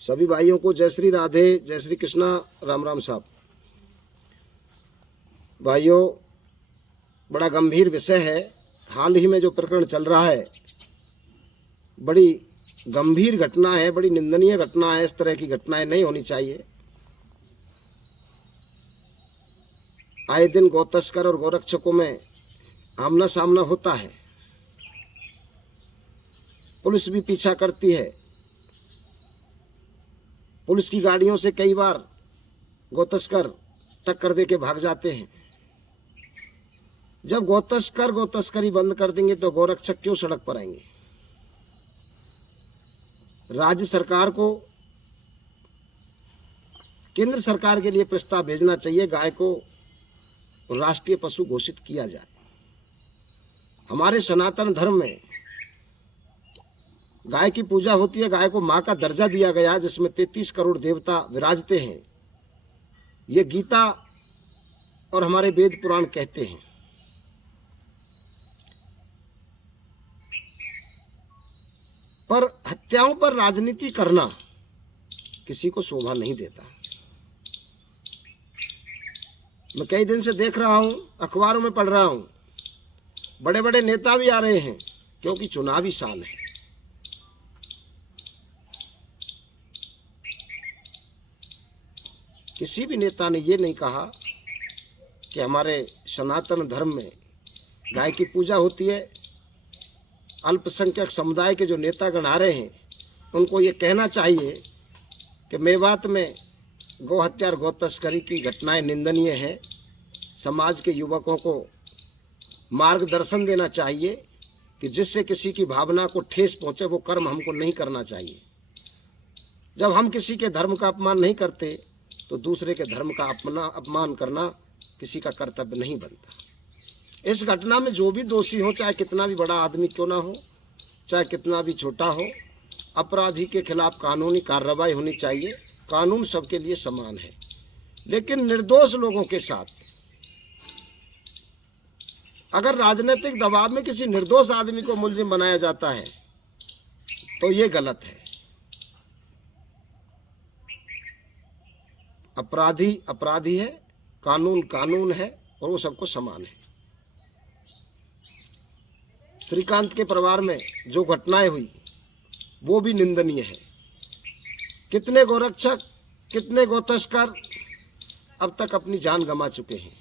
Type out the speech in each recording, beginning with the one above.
सभी भाइयों को जय श्री राधे, जय श्री कृष्णा, राम राम साहब। भाइयों, बड़ा गंभीर विषय है। हाल ही में जो प्रकरण चल रहा है, बड़ी गंभीर घटना है, बड़ी निंदनीय घटना है। इस तरह की घटनाएं नहीं होनी चाहिए। आए दिन गौतस्कर और गौरक्षकों में आमना सामना होता है। पुलिस भी पीछा करती है। पुलिस की गाड़ियों से कई बार गौतस्कर टक्कर दे के भाग जाते हैं। जब गौतस्कर गौतस्करी बंद कर देंगे तो गौरक्षक क्यों सड़क पर आएंगे? राज्य सरकार को केंद्र सरकार के लिए प्रस्ताव भेजना चाहिए, गाय को राष्ट्रीय पशु घोषित किया जाए। हमारे सनातन धर्म में गाय की पूजा होती है। गाय को मां का दर्जा दिया गया, जिसमें 33 करोड़ देवता विराजते हैं। ये गीता और हमारे वेद पुराण कहते हैं। पर हत्याओं पर राजनीति करना किसी को शोभा नहीं देता। मैं कई दिन से देख रहा हूं, अखबारों में पढ़ रहा हूं, बड़े बड़े नेता भी आ रहे हैं, क्योंकि चुनावी साल है। किसी भी नेता ने ये नहीं कहा कि हमारे सनातन धर्म में गाय की पूजा होती है। अल्पसंख्यक समुदाय के जो नेतागण आ रहे हैं, उनको ये कहना चाहिए कि मेवात में गौ हत्या और गौ तस्करी की घटनाएं निंदनीय हैं। समाज के युवकों को मार्गदर्शन देना चाहिए कि जिससे किसी की भावना को ठेस पहुंचे, वो कर्म हमको नहीं करना चाहिए। जब हम किसी के धर्म का अपमान नहीं करते, तो दूसरे के धर्म का अपमान करना किसी का कर्तव्य नहीं बनता। इस घटना में जो भी दोषी हो, चाहे कितना भी बड़ा आदमी क्यों ना हो, चाहे कितना भी छोटा हो, अपराधी के खिलाफ कानूनी कार्रवाई होनी चाहिए। कानून सबके लिए समान है, लेकिन निर्दोष लोगों के साथ अगर राजनीतिक दबाव में किसी निर्दोष आदमी को मुलजिम बनाया जाता है, तो ये गलत है। अपराधी अपराधी है, कानून कानून है, और वो सबको समान है। श्रीकांत के परिवार में जो घटनाएं हुई, वो भी निंदनीय है। कितने गोरक्षक, कितने गौतस्कर अब तक अपनी जान गंवा चुके हैं।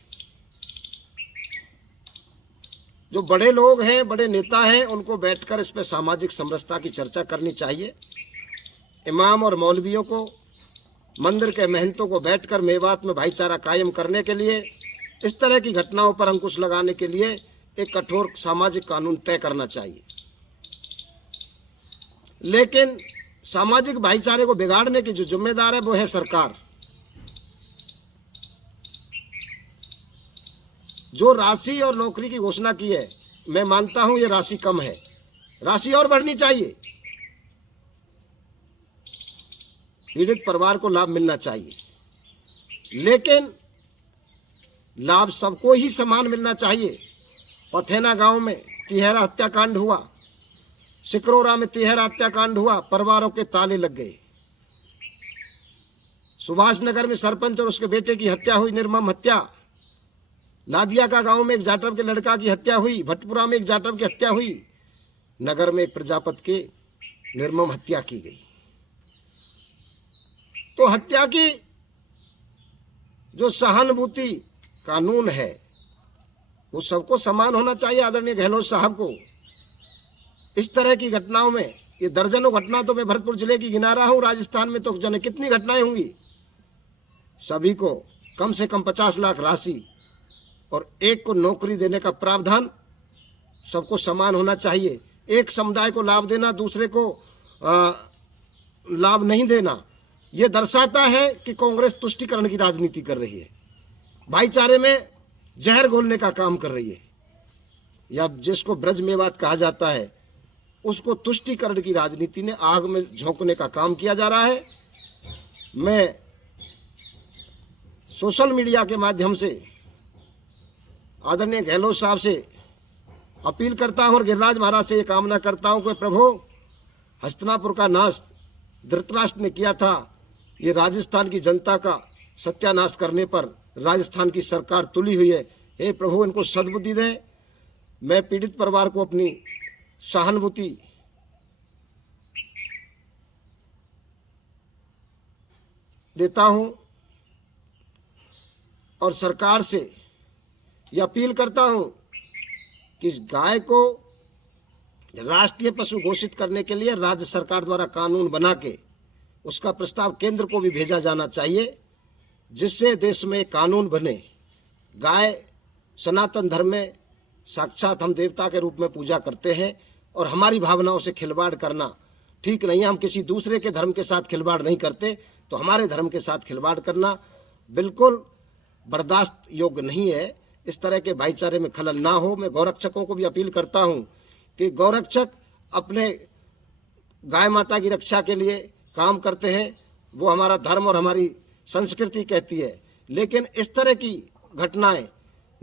जो बड़े लोग हैं, बड़े नेता हैं, उनको बैठकर इस पे सामाजिक समरसता की चर्चा करनी चाहिए। इमाम और मौलवियों को, मंदिर के महंतों को बैठकर मेवात में भाईचारा कायम करने के लिए, इस तरह की घटनाओं पर अंकुश लगाने के लिए एक कठोर सामाजिक कानून तय करना चाहिए। लेकिन सामाजिक भाईचारे को बिगाड़ने की जो जिम्मेदार है, वो है सरकार। जो राशि और नौकरी की घोषणा की है, मैं मानता हूं ये राशि कम है, राशि और बढ़नी चाहिए। पीड़ित परिवार को लाभ मिलना चाहिए, लेकिन लाभ सबको ही समान मिलना चाहिए। पथेना गांव में तिहरा हत्याकांड हुआ, सिकरोरा में तिहरा हत्याकांड हुआ, परिवारों के ताले लग गए। सुभाष नगर में सरपंच और उसके बेटे की हत्या हुई, निर्मम हत्या। नादिया का गांव में एक जाटव के लड़का की हत्या हुई, भटपुरा में एक जाटव की हत्या हुई, नगर में एक प्रजापति के निर्मम हत्या की गई। तो हत्या की जो सहानुभूति कानून है, वो सबको समान होना चाहिए। आदरणीय गहलोत साहब को इस तरह की घटनाओं में, ये दर्जनों घटना तो मैं भरतपुर जिले की गिना रहा हूं, राजस्थान में तो जाने कितनी घटनाएं होंगी। सभी को कम से कम 50 लाख राशि और एक को नौकरी देने का प्रावधान सबको समान होना चाहिए। एक समुदाय को लाभ देना, दूसरे को लाभ नहीं देना, यह दर्शाता है कि कांग्रेस तुष्टीकरण की राजनीति कर रही है, भाईचारे में जहर घोलने का काम कर रही है, या जिसको ब्रज मेवात कहा जाता है, उसको तुष्टीकरण की राजनीति ने आग में झोंकने का काम किया जा रहा है। मैं सोशल मीडिया के माध्यम से आदरणीय गहलोत साहब से अपील करता हूं और गिरिराज महाराज से ये कामना करता हूं कि प्रभु, हस्तिनापुर का नाश धृतराष्ट्र ने किया था, ये राजस्थान की जनता का सत्यानाश करने पर राजस्थान की सरकार तुली हुई है। हे प्रभु, इनको सद्बुद्धि दें। मैं पीड़ित परिवार को अपनी सहानुभूति देता हूं और सरकार से यह अपील करता हूं कि इस गाय को राष्ट्रीय पशु घोषित करने के लिए राज्य सरकार द्वारा कानून बना के उसका प्रस्ताव केंद्र को भी भेजा जाना चाहिए, जिससे देश में कानून बने। गाय सनातन धर्म में साक्षात हम देवता के रूप में पूजा करते हैं और हमारी भावनाओं से खिलवाड़ करना ठीक नहीं है। हम किसी दूसरे के धर्म के साथ खिलवाड़ नहीं करते, तो हमारे धर्म के साथ खिलवाड़ करना बिल्कुल बर्दाश्त योग्य नहीं है। इस तरह के भाईचारे में खलल ना हो। मैं गौरक्षकों को भी अपील करता हूं कि गौरक्षक अपने गाय माता की रक्षा के लिए काम करते हैं, वो हमारा धर्म और हमारी संस्कृति कहती है, लेकिन इस तरह की घटनाएं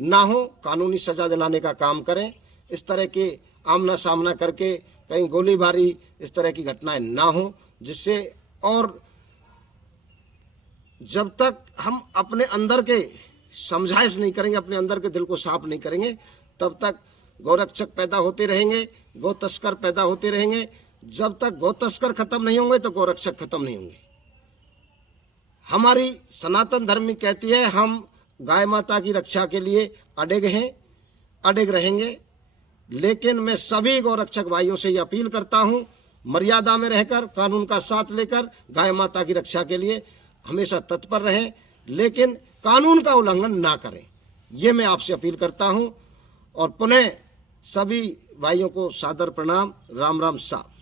ना हो, कानूनी सजा दिलाने का काम करें। इस तरह के आमना सामना करके कहीं गोलीबारी इस तरह की घटनाएं ना हो, जिससे और जब तक हम अपने अंदर के समझाइश नहीं करेंगे, अपने अंदर के दिल को साफ नहीं करेंगे, तब तक गौरक्षक पैदा होते रहेंगे, गौ तस्कर पैदा होते रहेंगे। जब तक गौ तस्कर खत्म नहीं होंगे तो गौरक्षक खत्म नहीं होंगे। हमारी सनातन धर्म में कहती है हम गाय माता की रक्षा के लिए अडिग हैं, अडिग रहेंगे। लेकिन मैं सभी गौरक्षक भाइयों से यह अपील करता हूं, मर्यादा में रहकर, कानून का साथ लेकर गाय माता की रक्षा के लिए हमेशा तत्पर रहें, लेकिन कानून का उल्लंघन ना करें। ये मैं आपसे अपील करता हूं। और पुनः सभी भाइयों को सादर प्रणाम। राम राम साहब।